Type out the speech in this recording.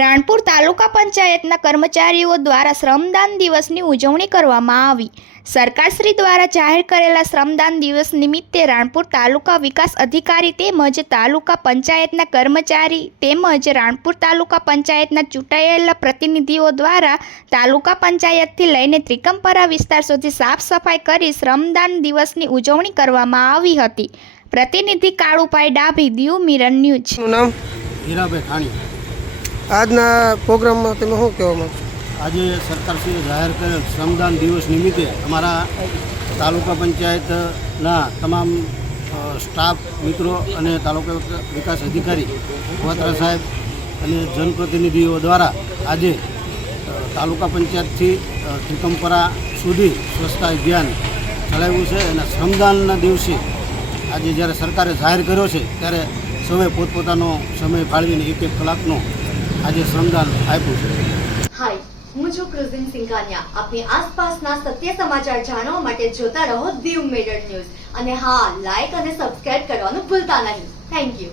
રાણપુર તાલુકા પંચાયતના કર્મચારીઓ દ્વારા શ્રમદાન દિવસની ઉજવણી કરવામાં આવી. સરકારશ્રી દ્વારા જાહેર કરેલા શ્રમદાન દિવસ નિમિત્તે રાણપુર તાલુકા વિકાસ અધિકારી તેમજ તાલુકા પંચાયતના કર્મચારી તેમજ રાણપુર તાલુકા પંચાયતના ચૂંટાયેલા પ્રતિનિધિઓ દ્વારા તાલુકા પંચાયતથી લઈને ત્રિકમપરા વિસ્તાર સુધી સાફ સફાઈ કરી શ્રમદાન દિવસની ઉજવણી કરવામાં આવી હતી. પ્રતિનિધિ કાળુભાઈ ડાભી દીવ મિરન ન્યૂઝ. નું નામ? હીરાભાઈ ખાણી. આજના પ્રોગ્રામમાં તમે શું કહેવા માંગો આજે સરકારશ્રીએ જાહેર કરેલ શ્રમદાન દિવસ નિમિત્તે અમારા તાલુકા પંચાયતના તમામ સ્ટાફ, મિત્રો અને તાલુકા વિકાસ અધિકારી ગોત્રા સાહેબ અને જનપ્રતિનિધિઓ દ્વારા આજે તાલુકા પંચાયતથી ત્રિકંપરા સુધી સ્વચ્છતા અભિયાન ચલાવ્યું છે અને શ્રમદાનના દિવસે આજે જ્યારે સરકારે જાહેર કર્યો છે, ત્યારે સૌએ પોતપોતાનો સમય ફાળવીને એક એક કલાકનો આજે શ્રમદાન આપ્યું છે. હાય, હું છું ક્રુઝિન સિંઘાનિયા. આપની આસપાસના સત્ય સમાચાર જાણવા માટે જોતા રહો દીવ મેડર ન્યૂઝ. અને હા લાઈક અને સબસ્ક્રાઇબ કરવાનું ભૂલતા નહીં. Thank you